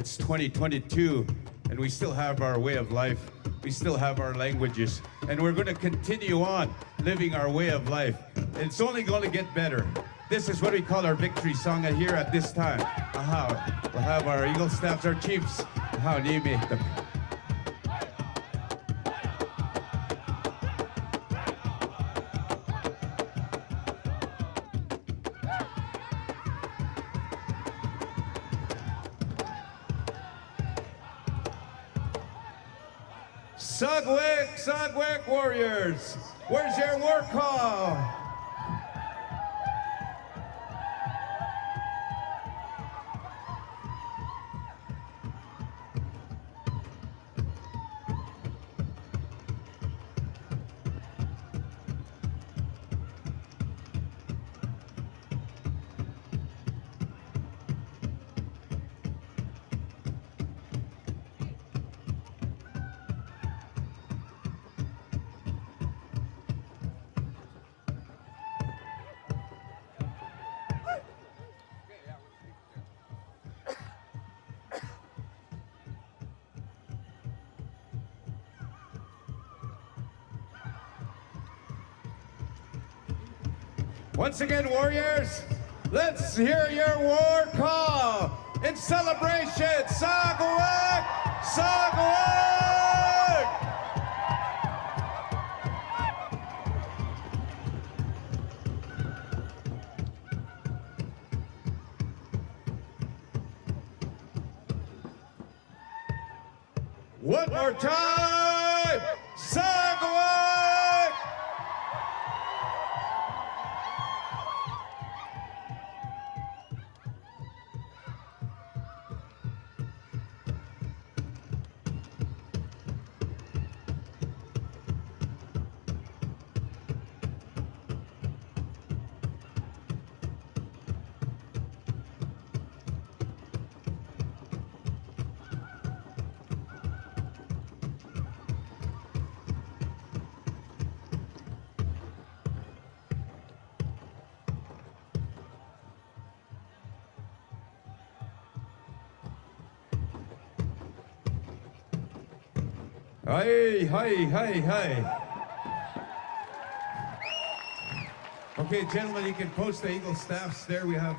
It's 2022, and we still have our way of life. We still have our languages, and we're going to continue on living our way of life. It's only going to get better. This is what we call our victory song here at this time. Aha, we'll have our Eagle Staffs, our chiefs. Aha, name it. Sagwek, Sagwek Warriors, where's your war call? Once again, warriors, let's hear your war call in celebration. Sagawak! Sagawak! One more time! Sagawak! Hi, hi, hi, hi. Okay, gentlemen, you can post the Eagle Staffs there. We have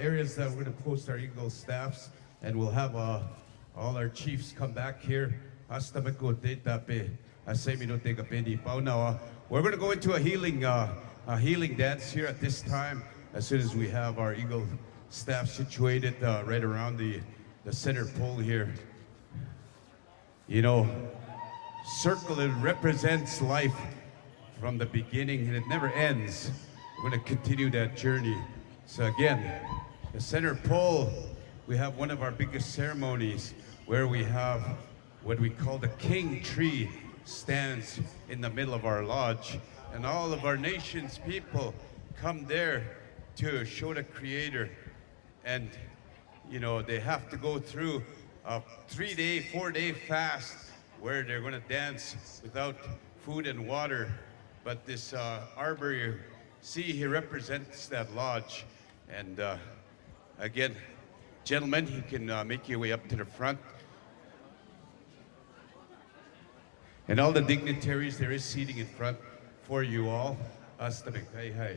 areas that we're going to post our Eagle Staffs, and we'll have all our chiefs come back here. Now, we're going to go into a healing dance here at this time, as soon as we have our Eagle Staff situated right around the center pole here. You know, circle, it represents life from the beginning, and it never ends. We're going to continue that journey. So again, the center pole, we have one of our biggest ceremonies where we have what we call the king tree stands in the middle of our lodge, and all of our nation's people come there to show the Creator. And you know, they have to go through a 3-day, 4-day fast where they're going to dance without food and water. But this arbor you see, he represents that lodge. And again, gentlemen, you can make your way up to the front. And all the dignitaries, there is seating in front for you all. Astabik, hey, hey.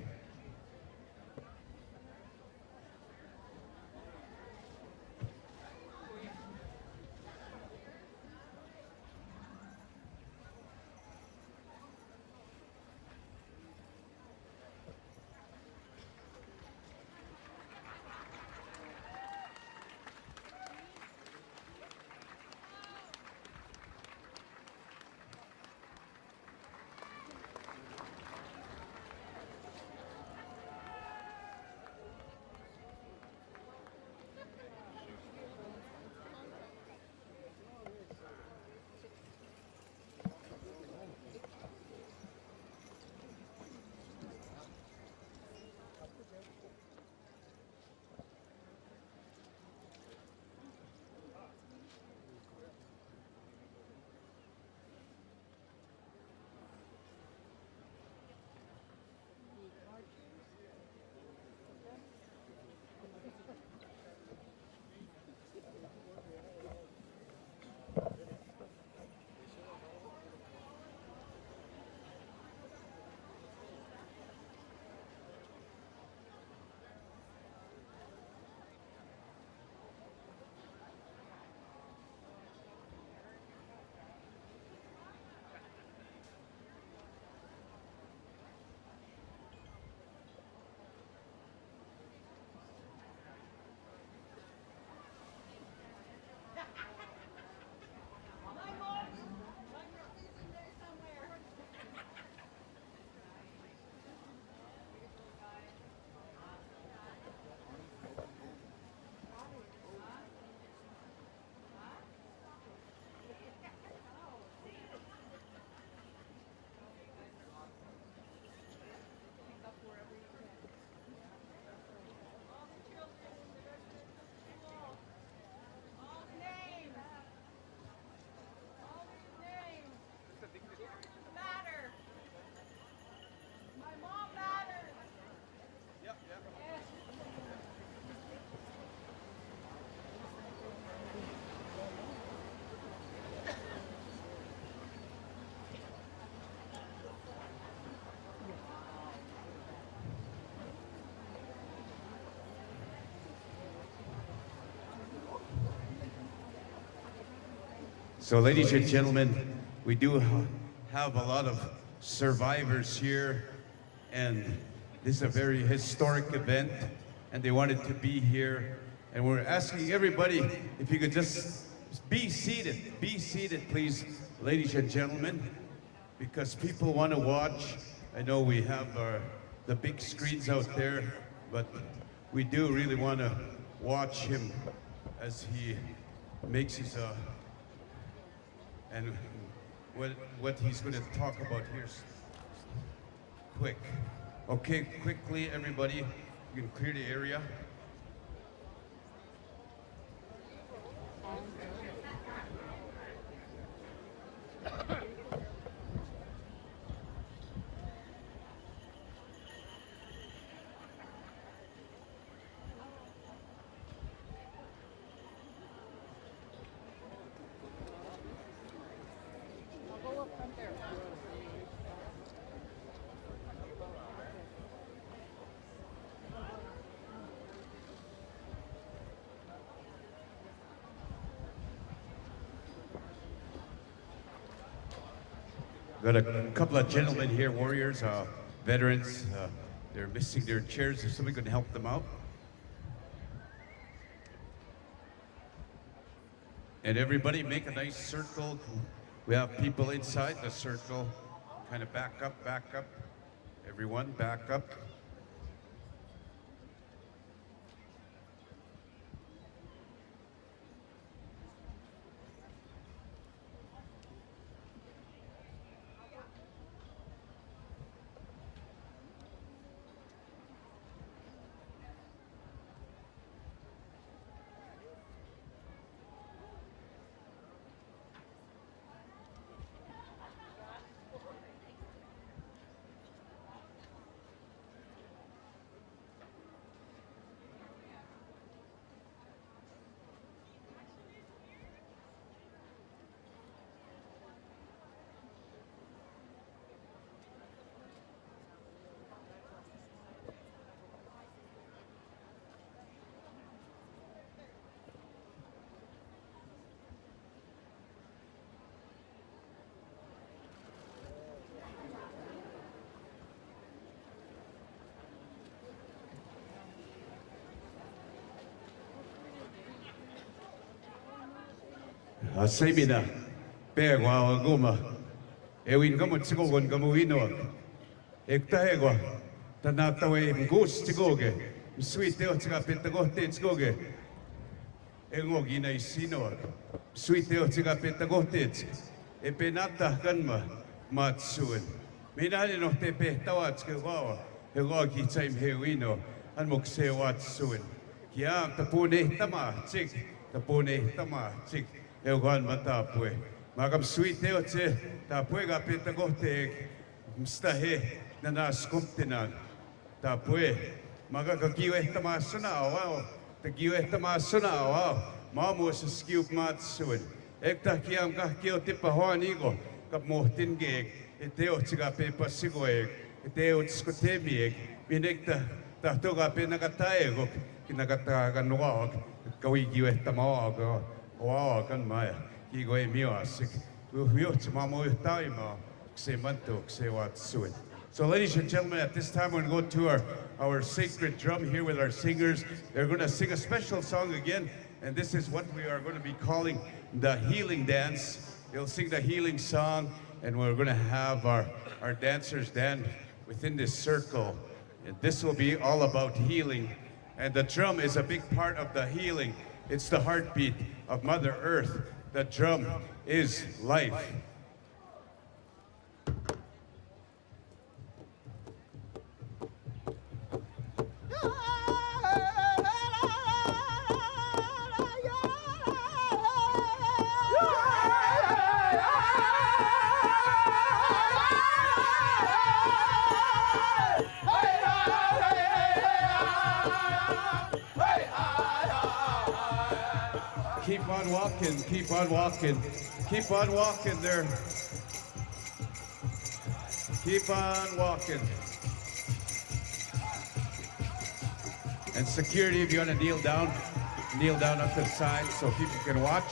So, ladies and gentlemen, we do have a lot of survivors here, and this is a very historic event, and they wanted to be here. And we're asking everybody if you could just be seated, please, ladies and gentlemen, because people want to watch. I know we have the big screens out there, but we do really want to watch him as he makes his and what he's going to talk about here. Quick. Okay, quickly, everybody, you can clear the area. Got a couple of gentlemen here, warriors, veterans. They're missing their chairs. Is somebody going to help them out? And everybody make a nice circle. We have people inside the circle. Kind of back up, back up. Everyone, back up. Semina, Pegua, Guma, Ewin Gamutsigo and Gamuino, Ektaego, Tanatawe, Goose Tigoge, Sweet Teotica Petagote Goge, Egogina Sino, Sweet Teotica Petagote, Epenata Ganma, Matsuin, Minani no Tepe Tawatske, Egogi Time Hewino, and Moxe Watsuin, Kia, Tapune Tama, Chick, Tapune Tama, Chick. Eugan matapue. Magam sweet teote, tapue gapita gote, mstahe, nanas kumtinan. Tapue, magakakiwe tamasuna, wow, the kiwe tamasuna, wow, mamus skewed matsuin. Ekta kiam kakio tipahonigo, kapmohtin gig, eteotiga pepa sigoeg, eteotskotemieg, binekta, tahtoga penakataego, kinakatagan wag, kawigiwe tamago. Wow, kan maya. Kigo e miasik. Uhiot mamo taima. Se manto, se wat suit. So, ladies and gentlemen, at this time we're going to go to our sacred drum here with our singers. They're going to sing a special song again, and this is what we are going to be calling the healing dance. They'll sing the healing song, and we're going to have our dancers dance within this circle. And this will be all about healing, and the drum is a big part of the healing. It's the heartbeat of Mother Earth. The drum is life. Keep on walking, keep on walking, keep on walking there. Keep on walking. And security, if you want to kneel down up to the side so people can watch.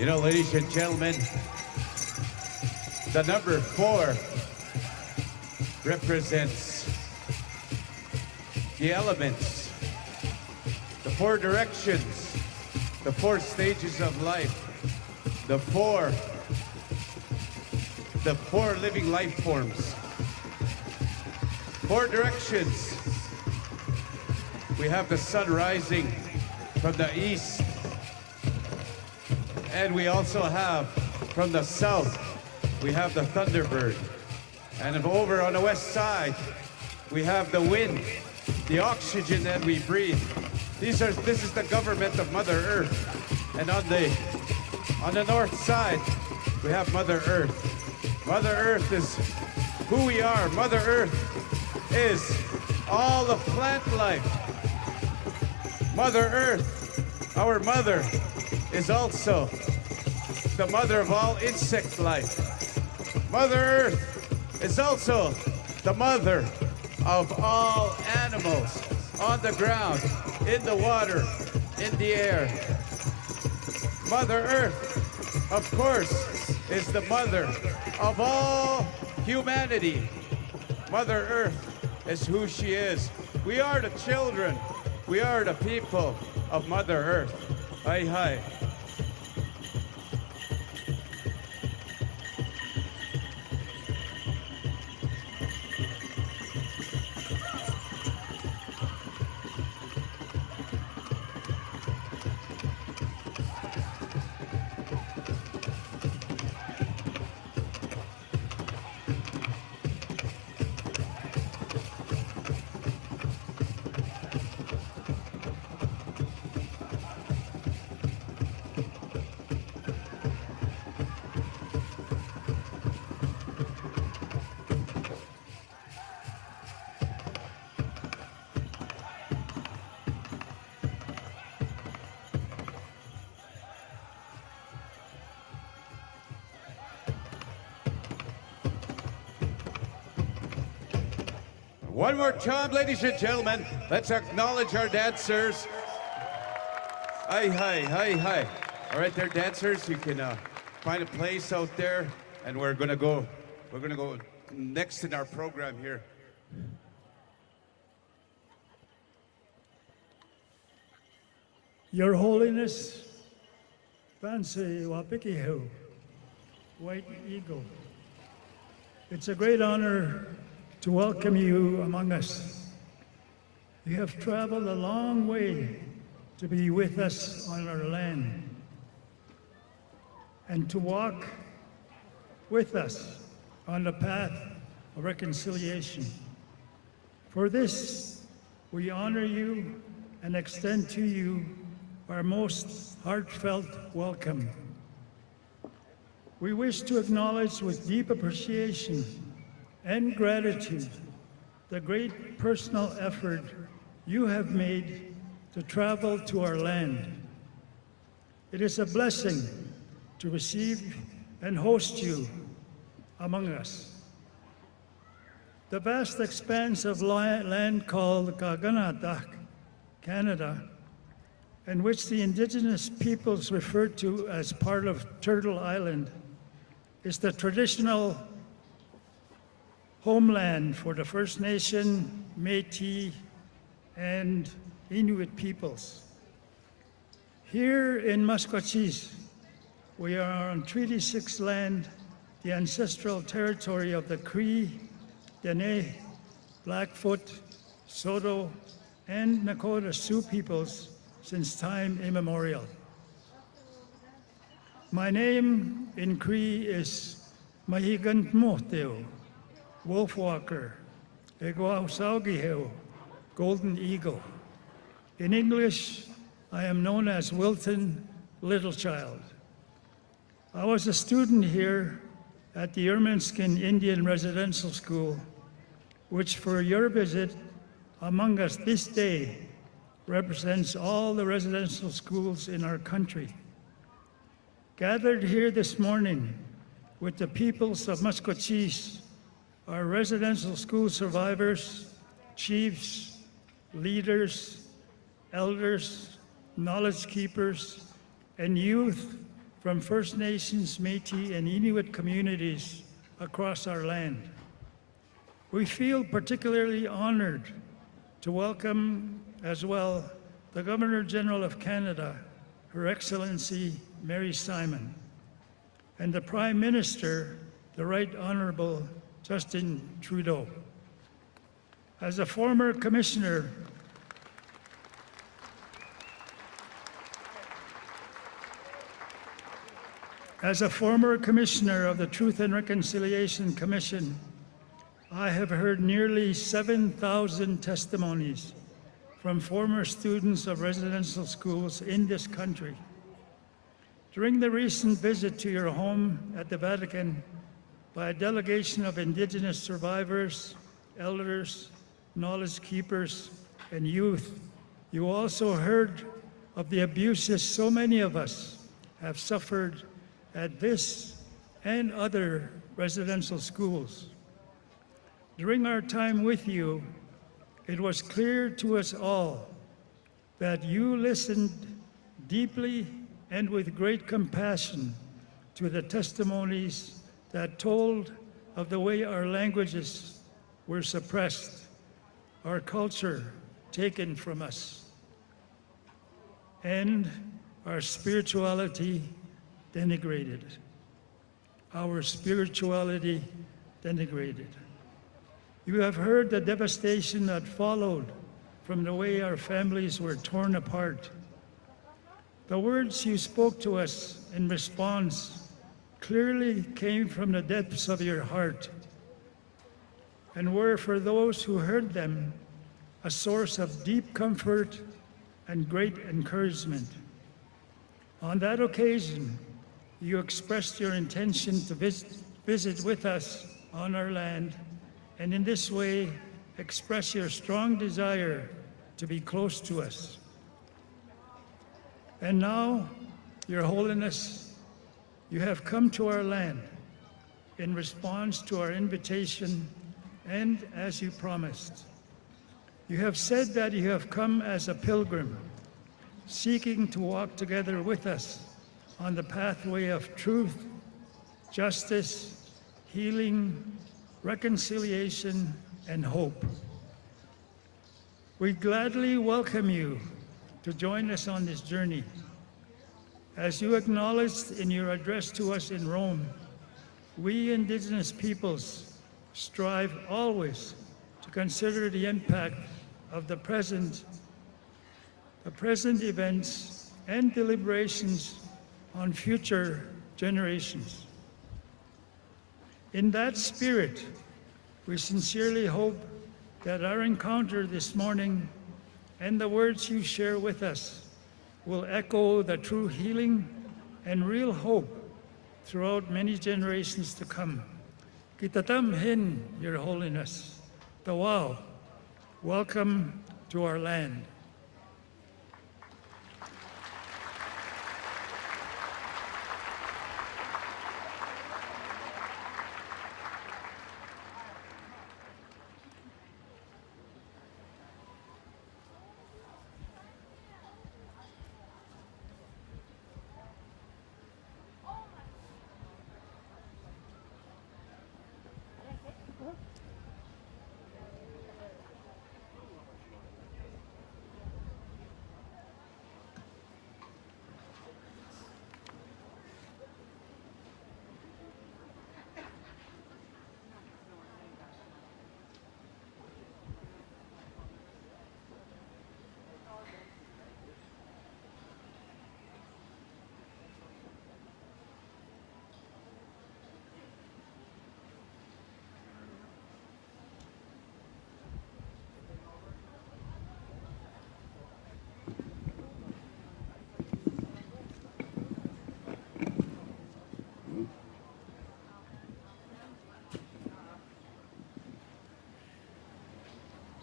You know, ladies and gentlemen, the number 4 represents the elements, the 4 directions, the 4 stages of life, the four living life forms. 4 directions. We have the sun rising from the east, and we also have from the south, we have the thunderbird. And over on the west side, we have the wind, the oxygen that we breathe. This is the government of Mother Earth. And on the north side, we have Mother Earth. Mother Earth is who we are. Mother Earth is all the plant life. Mother Earth, our mother, is also the mother of all insect life. Mother Earth is also the mother of all animals on the ground, in the water, in the air. Mother Earth, of course, is the mother of all humanity. Mother Earth is who she is. We are the children. We are the people of Mother Earth. Hi, hi. One more time, ladies and gentlemen, let's acknowledge our dancers. Hi, hi, hi, hi. All right, there, dancers, you can find a place out there, and we're gonna go next in our program here. Your Holiness, Fancy Wapikihu, White Eagle. It's a great honor to welcome you among us. You have traveled a long way to be with us on our land and to walk with us on the path of reconciliation. For this, we honor you and extend to you our most heartfelt welcome. We wish to acknowledge with deep appreciation and gratitude the great personal effort you have made to travel to our land. It is a blessing to receive and host you among us. The vast expanse of land called Kaganatak, Canada, and which the Indigenous peoples refer to as part of Turtle Island, is the traditional homeland for the First Nation, Métis, and Inuit peoples. Here in Musqueam, we are on Treaty 6 land, the ancestral territory of the Cree, Dene, Blackfoot, Saulteaux, and Nakota Sioux peoples since time immemorial. My name in Cree is Mahigant Moteo, Wolfwalker, Egwausaugihew, Golden Eagle. In English, I am known as Wilton Littlechild. I was a student here at the Ermineskin Indian Residential School, which for your visit among us this day represents all the residential schools in our country. Gathered here this morning with the peoples of Musqueam, our residential school survivors, chiefs, leaders, elders, knowledge keepers, and youth from First Nations, Métis, and Inuit communities across our land. We feel particularly honored to welcome as well the Governor General of Canada, Her Excellency Mary Simon, and the Prime Minister, the Right Honorable Justin Trudeau. As a former commissioner of the Truth and Reconciliation Commission, I have heard nearly 7,000 testimonies from former students of residential schools in this country. During the recent visit to your home at the Vatican by a delegation of Indigenous survivors, elders, knowledge keepers, and youth, you also heard of the abuses so many of us have suffered at this and other residential schools. During our time with you, it was clear to us all that you listened deeply and with great compassion to the testimonies that told of the way our languages were suppressed, our culture taken from us, and our spirituality denigrated. Our spirituality denigrated. You have heard the devastation that followed from the way our families were torn apart. The words you spoke to us in response clearly came from the depths of your heart and were, for those who heard them, a source of deep comfort and great encouragement. On that occasion, you expressed your intention to visit with us on our land, and in this way express your strong desire to be close to us. And now, Your Holiness, you have come to our land in response to our invitation and as you promised. You have said that you have come as a pilgrim, seeking to walk together with us on the pathway of truth, justice, healing, reconciliation, and hope. We gladly welcome you to join us on this journey. As you acknowledged in your address to us in Rome, we Indigenous peoples strive always to consider the impact of the present events and deliberations on future generations. In that spirit, we sincerely hope that our encounter this morning and the words you share with us will echo the true healing and real hope throughout many generations to come. Kitatam hin, Your Holiness. Tawao, welcome to our land.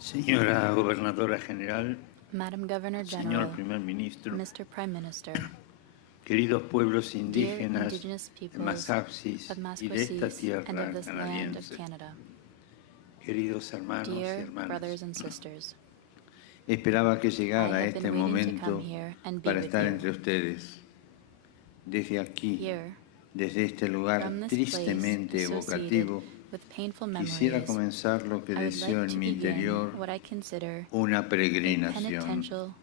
Señora Gobernadora General, Madam Governor señor General, Primer Ministro, Mr. Prime Minister, queridos pueblos dear indígenas Indigenous de peoples Masapsis of y de esta Maskwacis and tierra of this land of canadiense, Canada, queridos hermanos y dear hermanas, brothers and sisters, esperaba que I llegara have este been waiting to momento come here and be para with estar you entre ustedes. Desde aquí, Here, desde este lugar from this tristemente place evocativo, associated with painful quisiera memories, comenzar lo que I would deseo like to en mi begin interior, what I consider una a peregrinación, penitential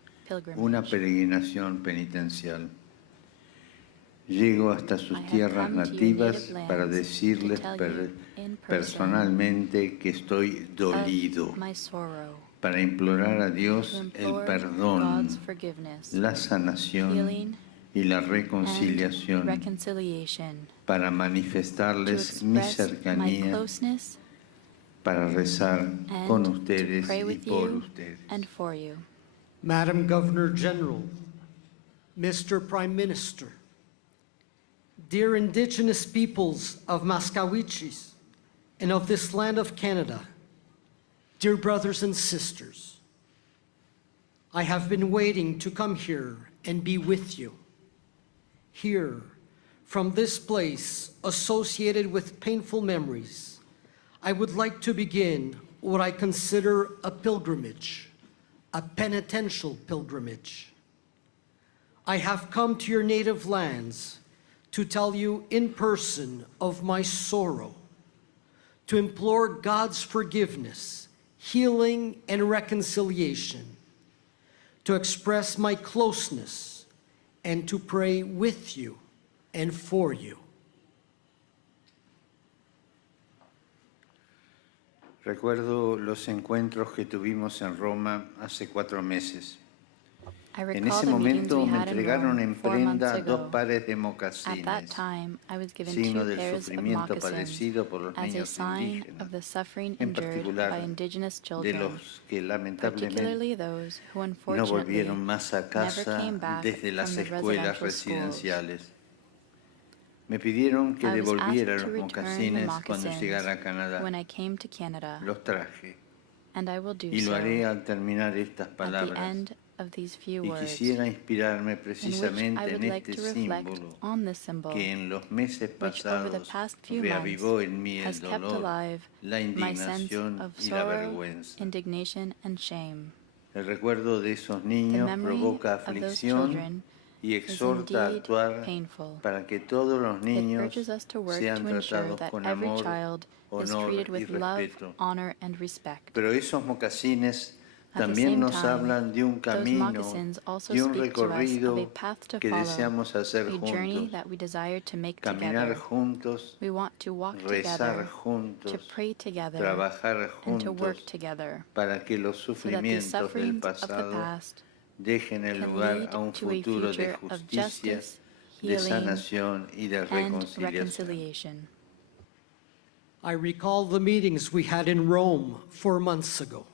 una pilgrimage. peregrinación penitencial. Llego hasta I sus have tierras come to your nativas native para lands to decirles tell you in person personalmente que estoy dolido, of my sorrow, para implorar a to Dios el implore perdón, God's forgiveness, la sanación healing, y la and reconciliación, reconciliation, para to manifestarles mi express my cercanía, closeness para rezar con and to ustedes pray y with por you ustedes. and for you. Madam Governor General, Mr. Prime Minister, dear Indigenous peoples of Mascawichis and of this land of Canada, dear brothers and sisters, I have been waiting to come here and be with you. Here, from this place associated with painful memories, I would like to begin what I consider a pilgrimage, a penitential pilgrimage. I have come to your native lands to tell you in person of my sorrow, to implore God's forgiveness, healing, and reconciliation, to express my closeness, and to pray with you and for you. Recuerdo los encuentros que tuvimos en Roma hace 4 meses. I En recall ese the meetings momento we me had in entregaron Rome en 4 months prenda 2 ago. pares de At that mocasines, time, I was given signo 2 del pairs of sufrimiento moccasins padecido por los as a niños sign of indígenas, the suffering en endured particular by indigenous de children, los que particularly lamentablemente those who no unfortunately volvieron más a never casa came back desde from las the escuelas residential schools. residenciales. Me pidieron que I was devolviera asked to los return the mocasines cuando moccasins llegara a Canadá. when I came to Canada, Los traje and I will do y lo so haré al terminar estas at the palabras. end of these few Y words, quisiera inspirarme in which I precisamente would en like este to reflect símbolo on this symbol, que en los meses which over the pasados past few months reavivó en mí el has kept dolor, alive la my sense indignación of y la sorrow, vergüenza. indignation, and shame. El recuerdo de esos The niños memory provoca of those aflicción children y is exhorta a indeed actuar painful. para que todos los It niños urges us to work sean to ensure tratados that con every amor, child is honor treated y with love, respeto. honor, and respect. Pero esos mocasines At the también same nos time, hablan de un those camino moccasins also y un speak to us of a recorrido path to que follow, deseamos hacer a journey juntos, that we desire to make caminar together. juntos, We want to walk rezar together, to juntos, pray together, trabajar and to work juntos together, para que los so that the sufrimientos del sufferings of the pasado past dejen el can lugar lead a un to a futuro de future of justicia, justice, de healing, sanación y de and reconciliación. reconciliation. I recall the meetings we had in Rome 4 months ago.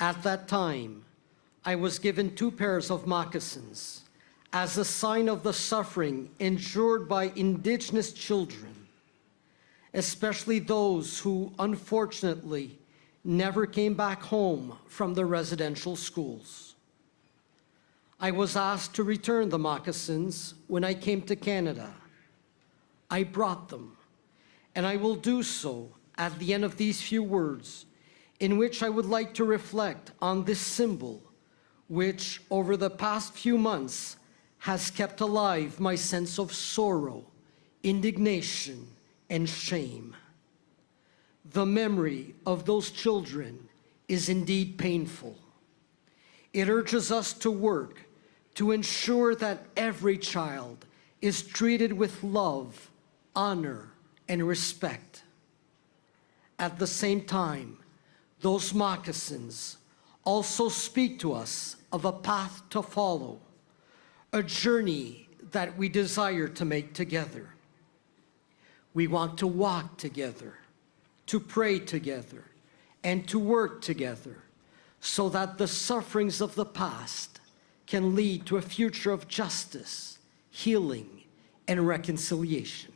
At that time, I was given 2 pairs of moccasins as a sign of the suffering endured by indigenous children, especially those who unfortunately never came back home from the residential schools. I was asked to return the moccasins when I came to Canada. I brought them, and I will do so at the end of these few words, in which I would like to reflect on this symbol, which over the past few months has kept alive my sense of sorrow, indignation, and shame. The memory of those children is indeed painful. It urges us to work to ensure that every child is treated with love, honor, and respect. At the same time, those moccasins also speak to us of a path to follow, a journey that we desire to make together. We want to walk together, to pray together, and to work together so that the sufferings of the past can lead to a future of justice, healing, and reconciliation.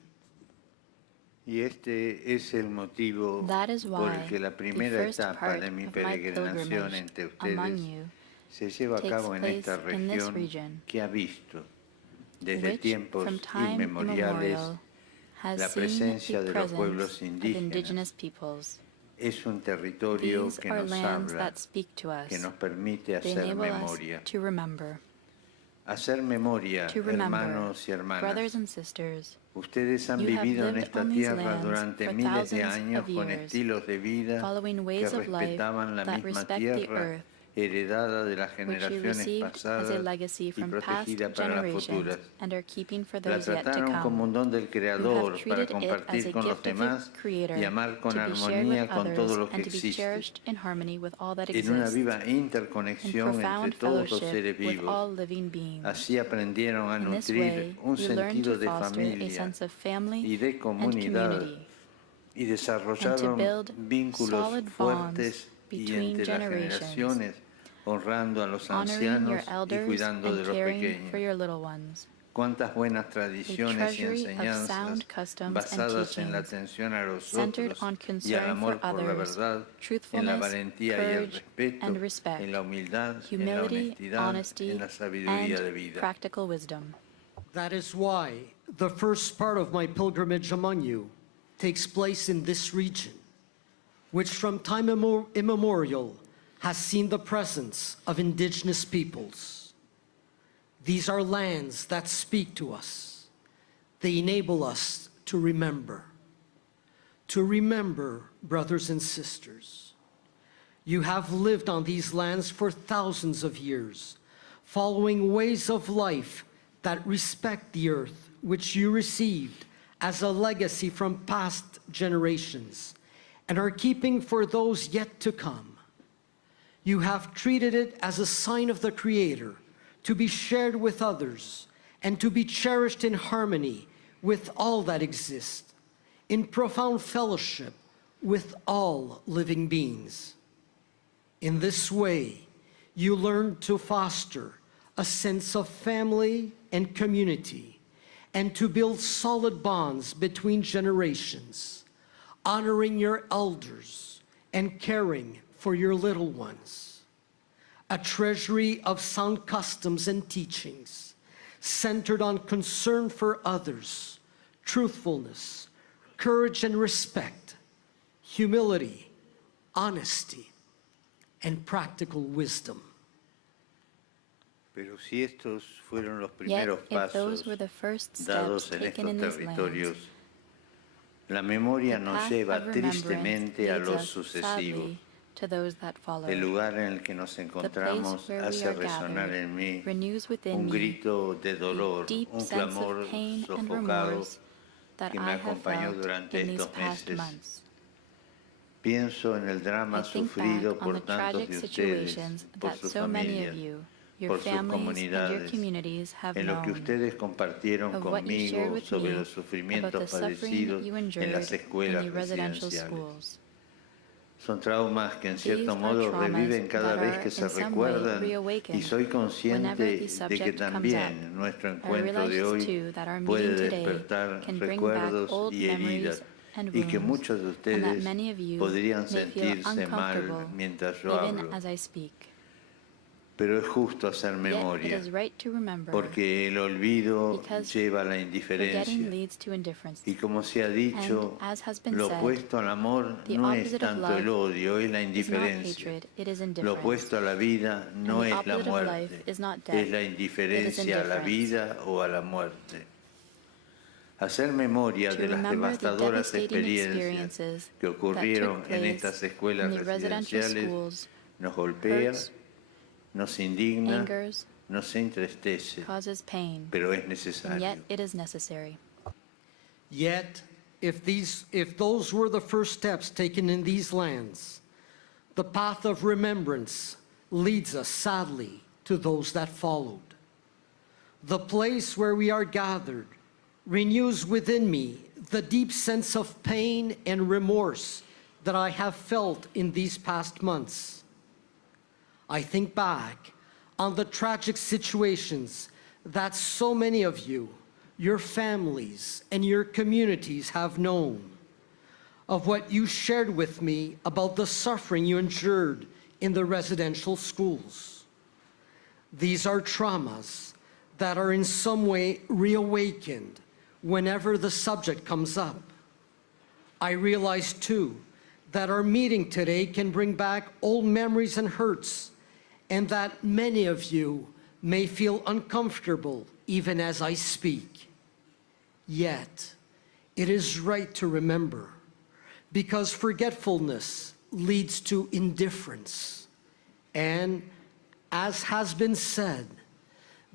Y este es el motivo That is por why el que la the primera first etapa part de mi of my peregrinación pilgrimage entre among ustedes you se lleva a takes cabo en esta place in this región region, que ha visto desde which tiempos from time inmemoriales immemorial has la seen presencia the de los pueblos presence of indígenas. indigenous peoples. Es un territorio These que are nos lands habla, that speak to us. que nos permite They hacer enable us memoria. to remember. Hacer memoria, to remember, hermanos y hermanas. brothers and sisters, Ustedes han you have vivido en lived esta on these tierra lands durante for miles de thousands años of con years, estilos de vida following que ways of life respetaban la that misma respect the tierra earth, heredada de las which you generaciones received as a pasadas legacy y from past protegida para las generations futuras. and are keeping for La those yet to trataron como un come. don del You Creador have para treated it as compartir a con los gift of the demás Creator y amar con to be shared with armonía con todo others lo que and to be existe, cherished in harmony with all that en una exists, viva in interconexión entre profound todos los seres fellowship with vivos. all living beings. Así aprendieron a In this nutrir way, un you learn sentido to de foster a familia sense of family y de and comunidad community, y and to desarrollaron build vínculos solid bonds fuertes y between entre las generations, generaciones, honrando a los honoring your ancianos y elders cuidando de and los caring for pequeños. your little ones. Cuántas buenas A tradiciones y treasury of enseñanzas sound customs and basadas en la teachings, atención a los centered otros on y al concern amor for por la others, verdad, en la truthfulness, valentía y el courage, respeto, and respect, en la humildad, en la humility, honestidad, honesty, en la sabiduría de and vida. practical wisdom. That is why the first part of my pilgrimage among you takes place in this region, which from time immemorial has seen the presence of indigenous peoples. These are lands that speak to us. They enable us to remember. To remember, brothers and sisters. You have lived on these lands for thousands of years, following ways of life that respect the earth, which you received as a legacy from past generations, and are keeping for those yet to come. You have treated it as a sign of the Creator, to be shared with others, and to be cherished in harmony with all that exists, in profound fellowship with all living beings. In this way, you learn to foster a sense of family and community, and to build solid bonds between generations, honoring your elders and caring for your little ones. A treasury of sound customs and teachings centered on concern for others, truthfulness, courage and respect, humility, honesty, and practical wisdom. Pero si estos fueron los Yet, primeros if those pasos were the first steps dados en taken estos in these territorios, lands, la memoria the nos path lleva of remembrance tristemente a leads los us, sucesivos. sadly, to those that follow. El lugar en el que nos The encontramos place where we hace are resonar gathered en mí renews within un me grito de dolor, a deep un sense clamor of pain and sofocado remorse that que me I have acompañó felt durante in these estos past meses. months. Pienso en el drama I think sufrido back on por the tantos tragic de ustedes, situations por that sus so many familias, of you, your por sus families, and your comunidades, communities have en lo que known, ustedes compartieron of what you shared conmigo with sobre me los about sufrimientos the suffering padecidos you en endured las in escuelas the residential residenciales. schools. Son traumas que en cierto These are modo traumas reviven cada that vez are que se in some way recuerdan y reawakened soy whenever consciente the de que subject comes también up. nuestro I encuentro de realize hoy too that our puede meeting today despertar can bring back recuerdos old y heridas memories and y que wounds, muchos de and that ustedes many of you podrían may feel sentirse mal uncomfortable mientras yo even hablo. as I speak. Pero es justo hacer Yet it memoria, is right to remember, porque el olvido because lleva a la forgetting indiferencia. leads to indifference. Y como se ha dicho, And as has been lo said, opuesto al amor the no es opposite of tanto love el odio, es la is not indiferencia. hatred, it is Lo indifference. opuesto a la vida no And the es la opposite of life muerte, is not death, es la it is indiferencia a la indifference. vida o a la muerte. Hacer memoria To de las remember the devastadoras devastating experiencias experiences que that ocurrieron took en place estas escuelas in the residential residenciales schools nos golpea, hurts, nos indigna, angers, nos entristece, causes pain, pero es and necesario. yet it is necessary. Yet, if those were the first steps taken in these lands, the path of remembrance leads us, sadly, to those that followed. The place where we are gathered renews within me the deep sense of pain and remorse that I have felt in these past months. I think back on the tragic situations that so many of you, your families, and your communities have known, of what you shared with me about the suffering you endured in the residential schools. These are traumas that are in some way reawakened whenever the subject comes up. I realize too that our meeting today can bring back old memories and hurts, and that many of you may feel uncomfortable even as I speak. Yet, it is right to remember, because forgetfulness leads to indifference. And as has been said,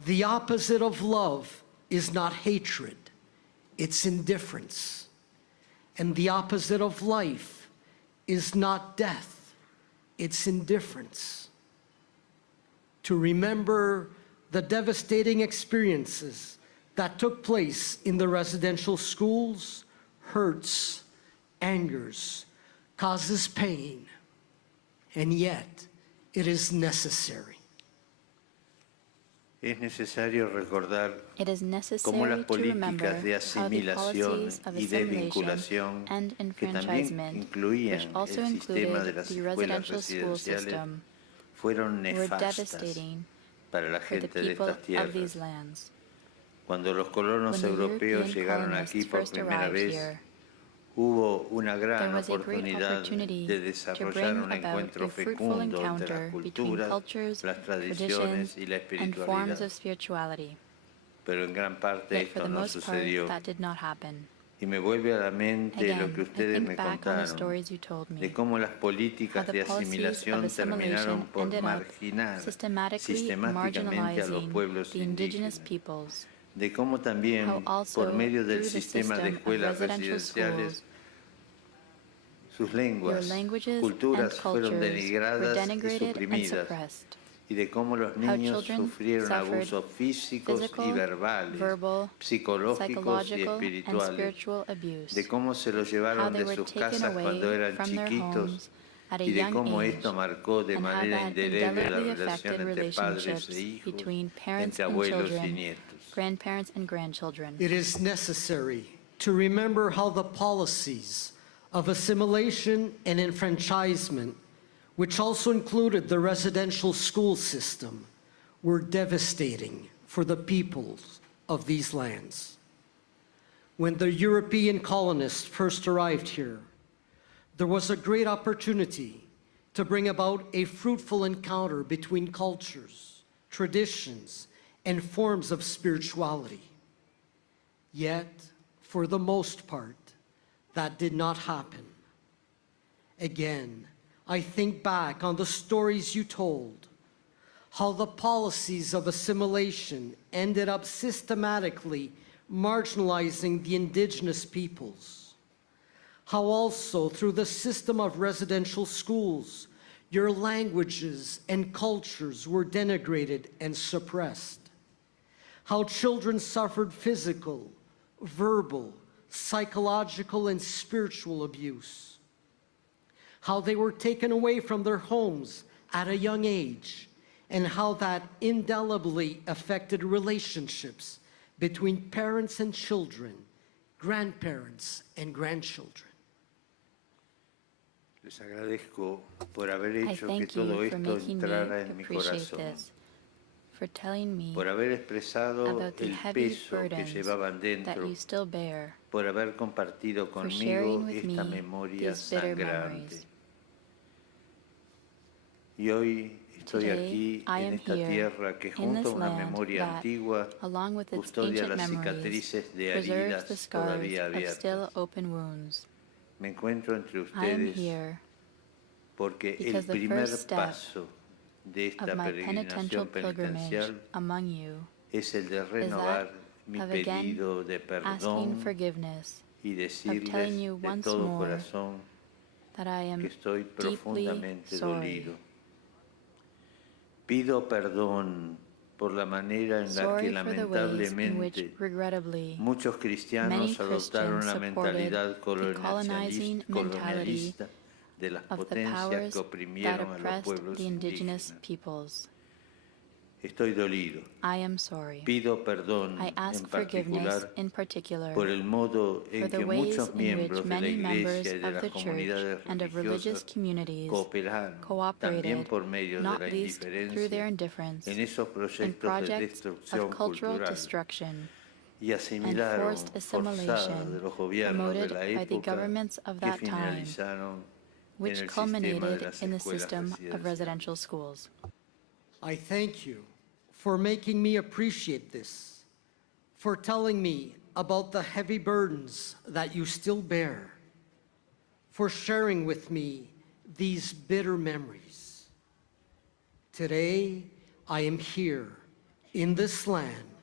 the opposite of love is not hatred, it's indifference. And the opposite of life is not death, it's indifference. To remember the devastating experiences that took place in the residential schools hurts, angers, causes pain, and yet it is necessary. Es necesario recordar It is cómo necessary las to remember políticas de how the asimilación policies of y assimilation desvinculación, and que también enfranchisement, incluían which also el sistema de included las the escuelas residential school residenciales, system, fueron were nefastas devastating para la for the gente de people estas of these tierras. lands. Cuando los colonos When the europeos European llegaron aquí colonists por first primera arrived vez, here, hubo una there gran was a great oportunidad opportunity de to desarrollar bring un about encuentro a fruitful fecundo entre las encounter between culturas, cultures, las tradiciones traditions, y la and forms espiritualidad. of spirituality. Pero en gran parte Yet for esto the no most part, sucedió. that did not happen. Y me vuelve a la mente lo Again, que I ustedes me think back on the contaron, stories you told me, de cómo las how políticas the de policies of asimilación terminaron assimilation por ended up marginar systematically sistemáticamente a los marginalizing pueblos the indigenous indígenas, peoples, de cómo también how por also medio del through the sistema de system of escuelas residential residenciales schools, sus your lenguas, languages and culturas fueron cultures were denigradas y denigrated and suprimidas, suppressed, y de cómo los how niños children sufrieron suffered abusos físicos y physical, verbales, verbal, psicológicos y psychological, and espirituales, spiritual abuse, de cómo se los how llevaron they de were sus taken casas cuando away eran from their chiquitos homes at a y de young cómo age, esto marcó de and how manera that indeleble la indelibly relación affected entre padres relationships e hijos, between parents entre and abuelos y children, nietos. grandparents and grandchildren. It is necessary to remember how the policies of assimilation and enfranchisement, which also included the residential school system, were devastating for the peoples of these lands. When the European colonists first arrived here, there was a great opportunity to bring about a fruitful encounter between cultures, traditions, and forms of spirituality. Yet, for the most part, that did not happen. Again, I think back on the stories you told, how the policies of assimilation ended up systematically marginalizing the indigenous peoples. How also, through the system of residential schools, your languages and cultures were denigrated and suppressed. How children suffered physical, verbal, psychological, and spiritual abuse. How they were taken away from their homes at a young age, and how that indelibly affected relationships between parents and children, grandparents and grandchildren. Les agradezco por haber I hecho que thank todo you for esto making me entrara en mi appreciate corazón, this, for telling me por haber expresado about the el heavy peso que burdens llevaban that dentro, you still bear, por haber compartido for sharing conmigo with esta me memoria these bitter sangrante. memories. Y hoy estoy Today, aquí I en am esta here tierra que in junto a this una land memoria that, antigua along with its custodia ancient las memories, cicatrices de preserves the heridas scars todavía of abiertas. still open wounds. Me encuentro entre I am ustedes here porque el because the primer first step paso de esta of my penitential peregrinación pilgrimage penitencial among you es el de is renovar that mi of again pedido de asking perdón forgiveness, y telling decirles you de once todo more corazón that I am que estoy deeply profundamente sorry. dolido. Pido perdón por la manera en la que Sorry for the ways in which, lamentablemente regrettably, muchos many cristianos adoptaron Christians la supported mentalidad the colonizing mentality colonialista de las of the potencias powers que that oprimieron a los oppressed pueblos the indigenous indígenas. peoples. Estoy dolido. I am sorry. Pido perdón I en ask forgiveness particular in particular por el modo for en the que ways muchos in which miembros de la many members Iglesia y de of las the church comunidades and of religious religiosas communities cooperaron, también cooperated, por medio de not la least through their indiferencia, indifference, en esos in proyectos de projects destrucción of cultural cultural destruction y and asimilaron forced forzada de assimilation los gobiernos de promoted la by the época governments of que that time, finalizaron en which el sistema de culminated las in the escuelas system of residenciales. residential schools. I thank you for making me appreciate this, for telling me about the heavy burdens that you still bear, for sharing with me these bitter memories. Today, I am here in this land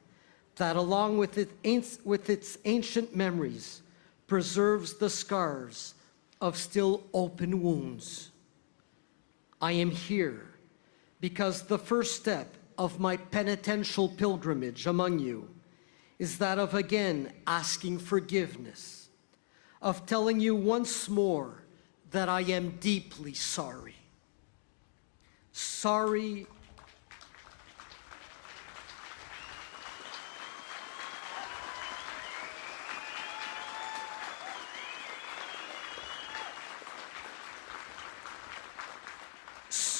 that, along with its ancient memories, preserves the scars of still open wounds. I am here because the first step of my penitential pilgrimage among you is that of again asking forgiveness, of telling you once more that I am deeply sorry. Sorry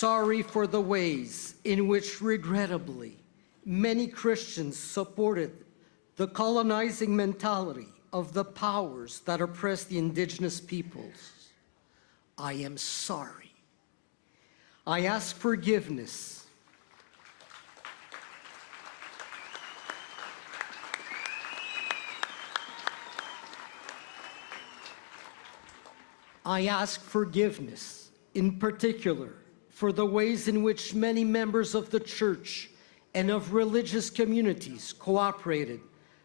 sorry for the ways in which, regrettably, many Christians supported the colonizing mentality of the powers that oppress the indigenous peoples. I am sorry. I ask forgiveness. I ask forgiveness, in particular, for the ways in which many members of the church and of religious communities cooperated,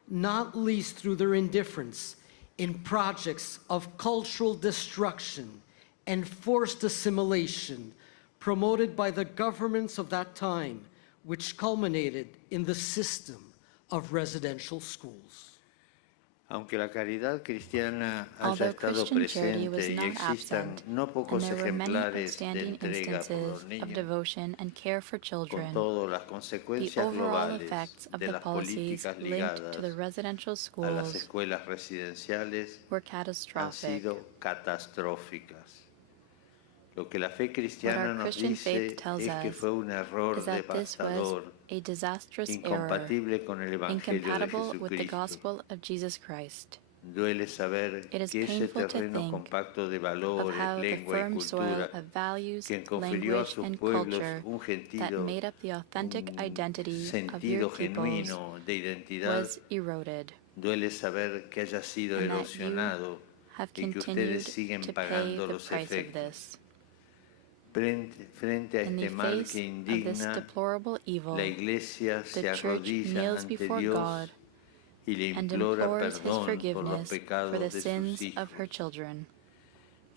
not least through their indifference in projects of cultural destruction and forced assimilation promoted by the governments of that time, which culminated in the system of residential schools. Aunque la caridad cristiana Although haya estado Christian charity was presente y not existan absent, no and pocos there were many ejemplares de outstanding entrega por los instances of niños, devotion and care for con children, todas las the consecuencias overall globales effects of de the las policies políticas linked to the ligadas residential a las schools escuelas residenciales were han catastrophic. sido catastróficas. Lo que la fe What cristiana our nos Christian dice faith tells es que us fue un error is that this was devastador, a disastrous error, incompatible con el Evangelio de incompatible with the Jesucristo. gospel of Jesus Christ. Duele saber It is que ese painful to terreno think compacto de of valores, how the lengua y firm soil cultura of values, que confirió a language, sus and pueblos culture un that sentido, made up the authentic identity of sentido your peoples genuino de identidad, was eroded, duele saber que haya sido and that you erosionado have y que continued ustedes siguen to pay pagando the los price of efectos. this. Frente a In the este mal face que of this indigna, deplorable evil, la Iglesia the se Church arrodilla kneels ante before Dios God y le and implora implores His perdón por los forgiveness for pecados the de sus sins hijos. of her children.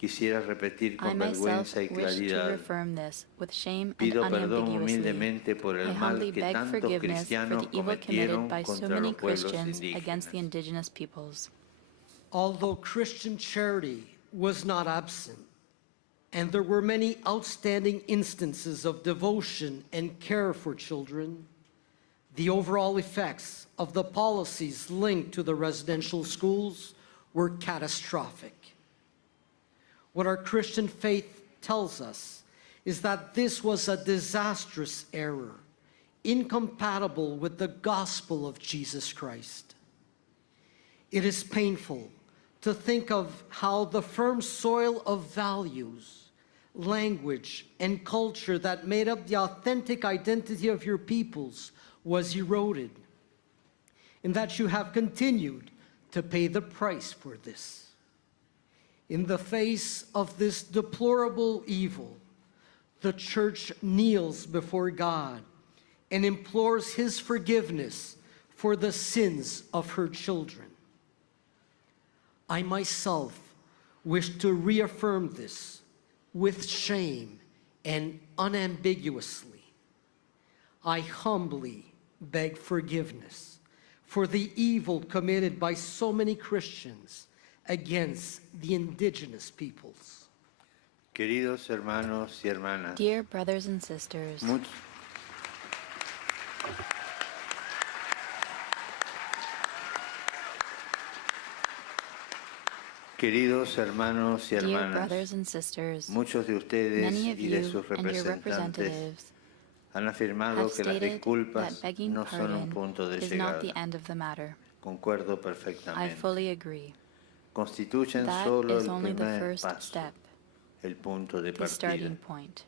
Quisiera repetir I con myself vergüenza y wish to claridad. reaffirm this with shame and Pido perdón unambiguously. humildemente por I el humbly mal que beg tantos forgiveness for cristianos the evil committed cometieron by so contra many los pueblos Christians against the indígenas. indigenous peoples. Although Christian charity was not absent, and there were many outstanding instances of devotion and care for children, the overall effects of the policies linked to the residential schools were catastrophic. What our Christian faith tells us is that this was a disastrous error, incompatible with the gospel of Jesus Christ. It is painful to think of how the firm soil of values, language, and culture that made up the authentic identity of your peoples was eroded, and that you have continued to pay the price for this. In the face of this deplorable evil, the Church kneels before God and implores His forgiveness for the sins of her children. I myself wish to reaffirm this with shame and unambiguously. I humbly beg forgiveness for the evil committed by so many Christians against the indigenous peoples. Queridos hermanos y hermanas, Dear brothers and sisters, much- Queridos hermanos y dear hermanas, brothers and sisters, muchos de ustedes many of y de you sus and your representantes representatives han afirmado have que las stated disculpas that begging no son un pardon punto de is not the llegada. end of the matter. Concuerdo I perfectamente. fully agree. Constituyen That solo is el only the primer first paso, step, el punto de the partida. starting point.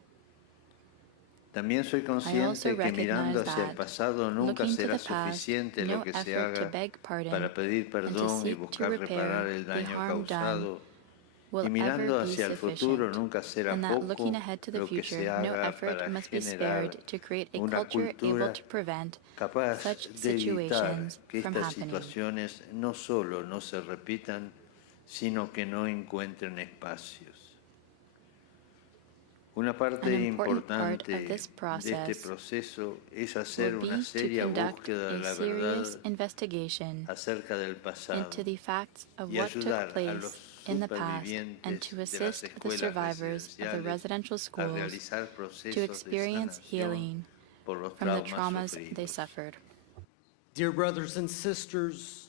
También soy I also consciente que mirando recognize hacia el that pasado nunca looking to será the past, suficiente no lo que se effort to haga beg pardon para pedir and to perdón y seek to buscar reparar repair el the daño harm done causado. will Y mirando ever be hacia el futuro sufficient, nunca será and that looking poco ahead to the lo que se future, no haga effort para must be generar spared to create a una culture able cultura to prevent capaz such de evitar situations que from estas happening. situaciones no solo no se repitan, sino que no encuentren espacios. Una parte An important part importante of this de este process proceso es hacer will una be to seria conduct búsqueda de a la serious verdad investigation acerca del pasado into the facts of y what took ayudar a place los in the past and supervivientes to de las assist the escuelas survivors of the residenciales residential a schools realizar to procesos de experience sanación healing por los from the traumas traumas they sufridos. suffered. Dear brothers and sisters,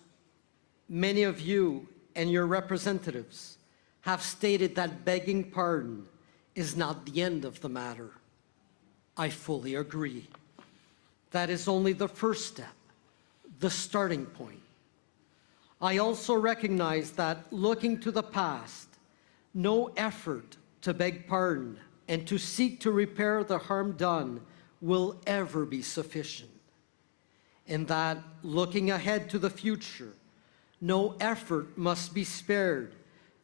many of you and your representatives have stated that begging pardon is not the end of the matter. I fully agree. That is only the first step, the starting point. I also recognize that looking to the past, no effort to beg pardon and to seek to repair the harm done will ever be sufficient. And that looking ahead to the future, no effort must be spared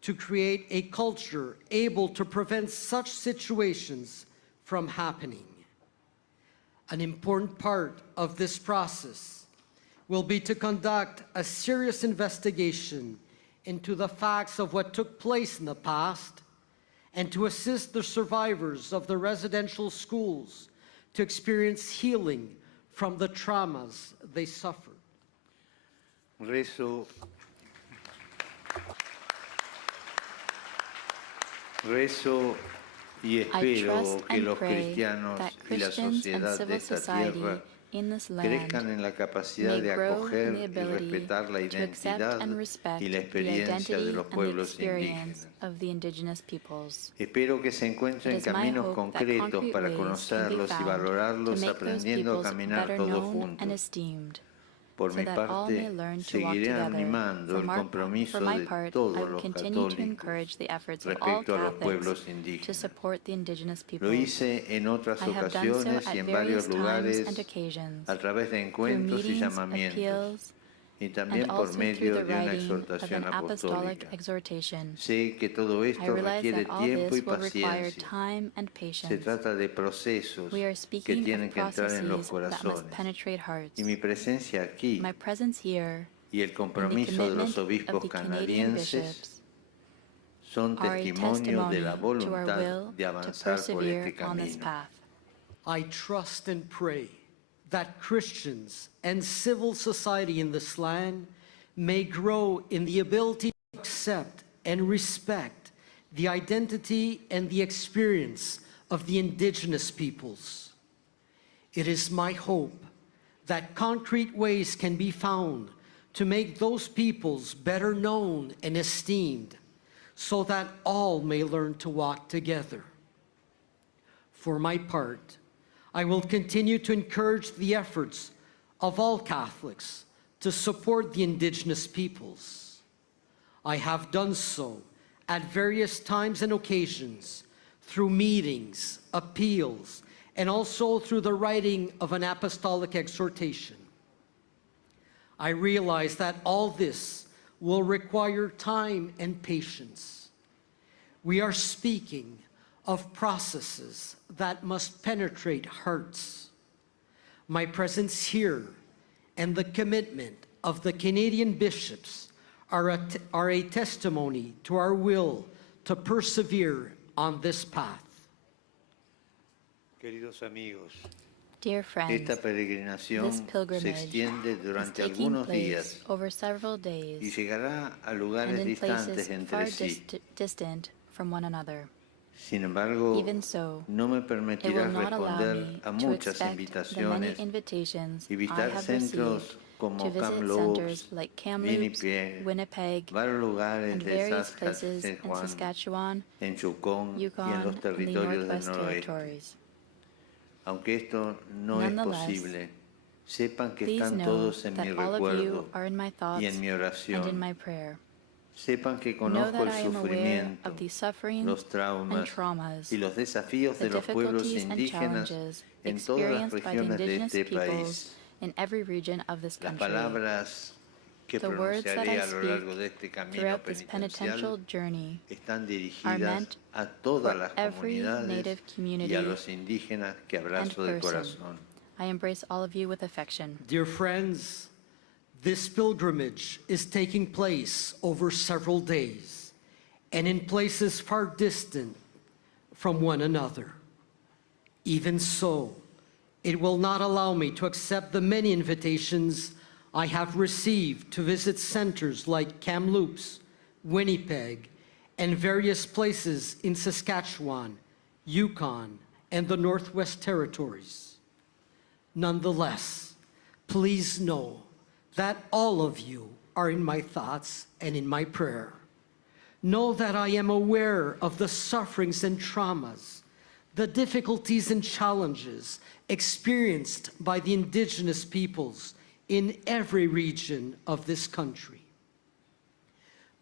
to create a culture able to prevent such situations from happening. An important part of this process will be to conduct a serious investigation into the facts of what took place in the past and to assist the survivors of the residential schools to experience healing from the traumas they suffered. Rezo y I espero trust que and los pray cristianos that y la Christians and sociedad de civil esta society tierra in this crezcan land en la capacidad may de grow in acoger the y ability respetar la to accept identidad and respect y la the experiencia de identity los and the pueblos experience indígenas. of the indigenous peoples. Espero que se It encuentren is my caminos hope that concretos concrete para ways can be conocerlos y found to valorarlos, make those aprendiendo a peoples caminar better todos known and juntos. esteemed, Por so mi that all may parte, learn to walk seguiré together. animando el For compromiso my de part, I todos will los continue to católicos encourage the efforts of all respecto a los Catholics pueblos to indígenas. support the indigenous Lo peoples. hice en otras I have done so ocasiones y at en various varios times and lugares occasions, a través de through encuentros y meetings, llamamientos, appeals, y and también por also through medio the de una writing of exhortación an apostolic apostólica. exhortation. Sé que todo I esto realize requiere that all tiempo y this will require paciencia. time and Se patience. trata de procesos We are que speaking tienen of que entrar en los processes that must corazones. penetrate hearts. Y mi presencia aquí My presence here y el and the compromiso de los commitment of obispos the Canadian canadienses bishops son are a testimonio de testimony la to our voluntad will de to avanzar por persevere este on this camino. path. I trust and pray that Christians and civil society in this land may grow in the ability to accept and respect the identity and the experience of the indigenous peoples. It is my hope that concrete ways can be found to make those peoples better known and esteemed, so that all may learn to walk together. For my part, I will continue to encourage the efforts of all Catholics to support the indigenous peoples. I have done so at various times and occasions through meetings, appeals, and also through the writing of an apostolic exhortation. I realize that all this will require time and patience. We are speaking of processes that must penetrate hearts. My presence here and the commitment of the Canadian bishops are a testimony to our will to persevere on this path. Queridos amigos, Dear friends, esta peregrinación this se pilgrimage extiende is durante taking algunos place días over several y days llegará a and lugares in distantes places entre far sí. distant from one another. Sin embargo, Even so, no me it permitirá will not allow responder me a to muchas expect the many invitaciones invitations y I visitar have centros received como to visit Kamloops, centers like Kamloops, Winnipeg, Winnipeg, varios lugares and de various places in Saskatchewan, Saskatchewan, en Yukon y en Yukon, los and the territorios del Northwest noroeste. Territories. Aunque esto no es Nonetheless, posible, sepan que Please están know todos en mi that all of you recuerdo are in my y thoughts en mi and in oración. my prayer. Sepan que Know conozco that el I am aware sufrimiento, of the suffering los and traumas traumas, y los desafíos the de los pueblos difficulties and indígenas challenges en todas las experienced by the regiones de indigenous este peoples país. in every region of this Las country. palabras que The words that pronunciaré I a lo speak largo de este camino throughout this penitential penitencial journey están are dirigidas meant a todas for las every comunidades native y a community los indígenas que and abrazo de person. corazón. I embrace all of you with affection. Dear friends, this pilgrimage is taking place over several days and in places far distant from one another. Even so, it will not allow me to accept the many invitations I have received to visit centers like Kamloops, Winnipeg, and various places in Saskatchewan, Yukon, and the Northwest Territories. Nonetheless, please know that all of you are in my thoughts and in my prayer. Know that I am aware of the sufferings and traumas, the difficulties and challenges experienced by the indigenous peoples in every region of this country.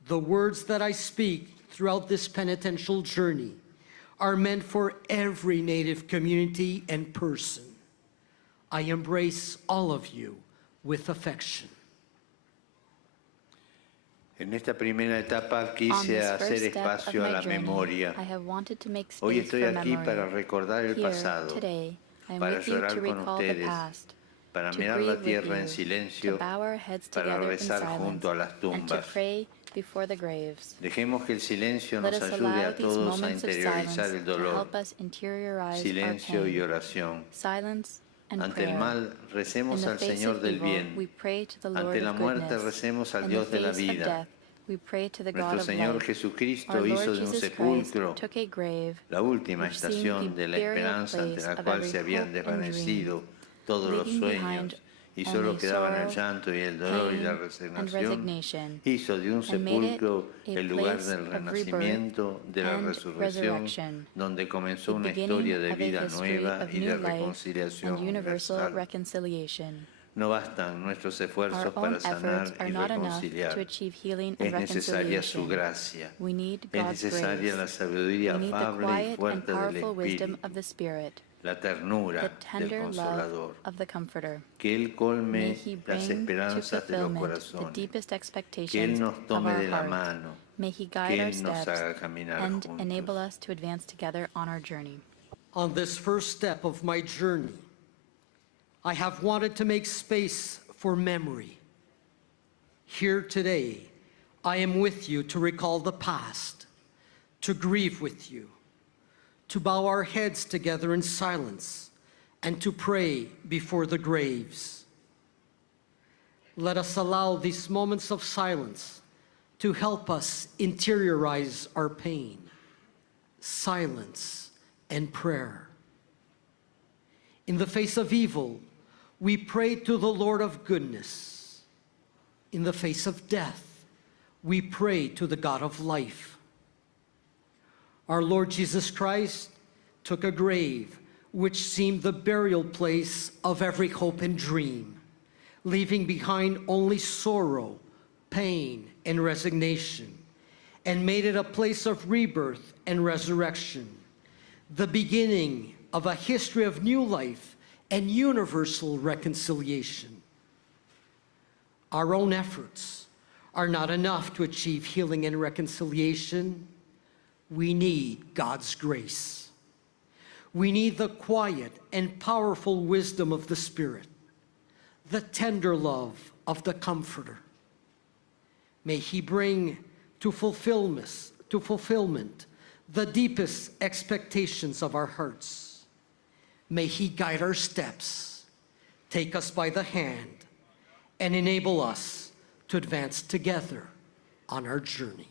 The words that I speak throughout this penitential journey are meant for every Native community and person. I embrace all of you with affection. En esta primera etapa On quise this hacer first step of espacio a my la journey, memoria. I have wanted to make Hoy space estoy for aquí para memory. recordar el Here, pasado, today, I am para with you llorar to con recall the ustedes, past, para to mirar la grieve with tierra you, en to silencio, bow our heads para together in rezar silence, junto a las and to tumbas. pray before the graves. Dejemos que el silencio Let nos us ayude allow a these todos a moments of interiorizar silence el to dolor, help us interiorize silencio our y pain. oración. Silence and Ante el prayer. mal, In recemos the al face Señor of del evil, bien. we pray to the Lord Ante la of muerte, goodness. recemos al In Dios the de la face of vida. death, we pray to the God Nuestro of Señor life. Jesucristo Our Lord hizo de un Jesus Christ sepulcro took a grave, la última which seemed estación the de la burial esperanza ante place la of cual every se habían hope and dream, desvanecido todos los leaving behind sueños y solo only quedaban el sorrow, llanto y el dolor y la pain, and resignación. resignation, Hizo de un and made it sepulcro a el lugar place del of rebirth renacimiento, de la and resurrección, resurrection, donde comenzó the una beginning historia de of a vida history nueva of y de new life reconciliación and universal universal. reconciliation. No bastan nuestros Our esfuerzos own para efforts sanar are y not enough reconciliar. to achieve healing and Es necesaria su reconciliation. gracia. We need Es God's necesaria grace. la sabiduría We need the afable y quiet and fuerte del powerful wisdom Espíritu, of the Spirit, la the ternura del tender love Consolador. of the Comforter. Que Él May colme He las bring to esperanzas de los fulfillment the corazones. deepest Que Él expectations nos of tome our de la heart. mano. May He Que guide our Él nos steps haga caminar and enable juntos. us to advance together on our journey. On this first step of my journey, I have wanted to make space for memory. Here today, I am with you to recall the past, to grieve with you, to bow our heads together in silence, and to pray before the graves. Let us allow these moments of silence to help us interiorize our pain, silence, and prayer. In the face of evil, we pray to the Lord of goodness. In the face of death, we pray to the God of life. Our Lord Jesus Christ took a grave which seemed the burial place of every hope and dream, leaving behind only sorrow, pain, and resignation, and made it a place of rebirth and resurrection, the beginning of a history of new life and universal reconciliation. Our own efforts are not enough to achieve healing and reconciliation. We need God's grace. We need the quiet and powerful wisdom of the Spirit, the tender love of the Comforter. May He bring to fulfillment the deepest expectations of our hearts. May He guide our steps, take us by the hand, and enable us to advance together on our journey.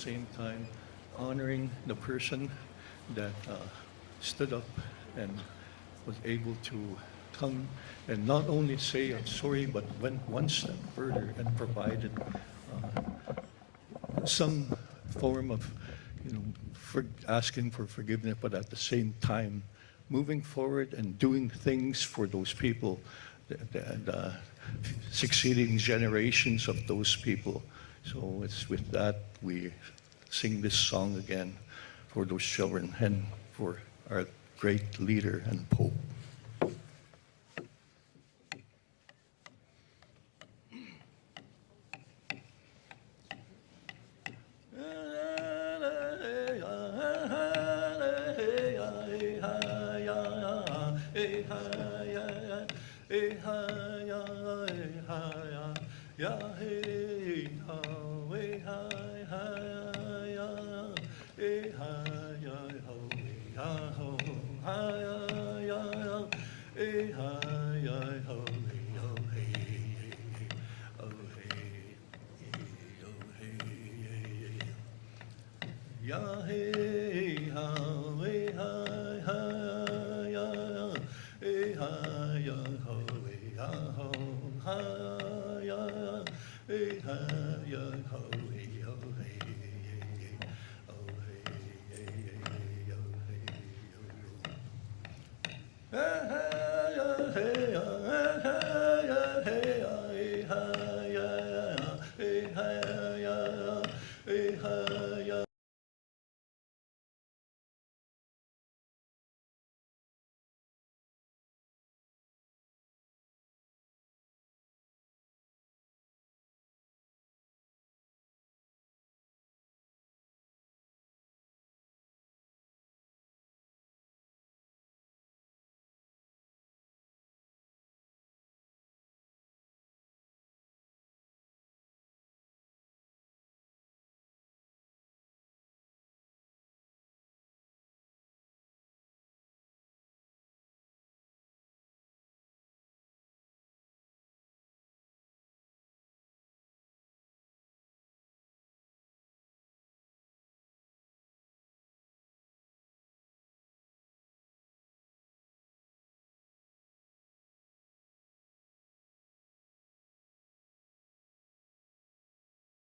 same time honoring the person that stood up and was able to come and not only say I'm sorry, but went one step further and provided some form of, asking for forgiveness, but at the same time, moving forward and doing things for those people, the succeeding generations of those people. So it's with that we sing this song again for those children and for our great leader and Pope.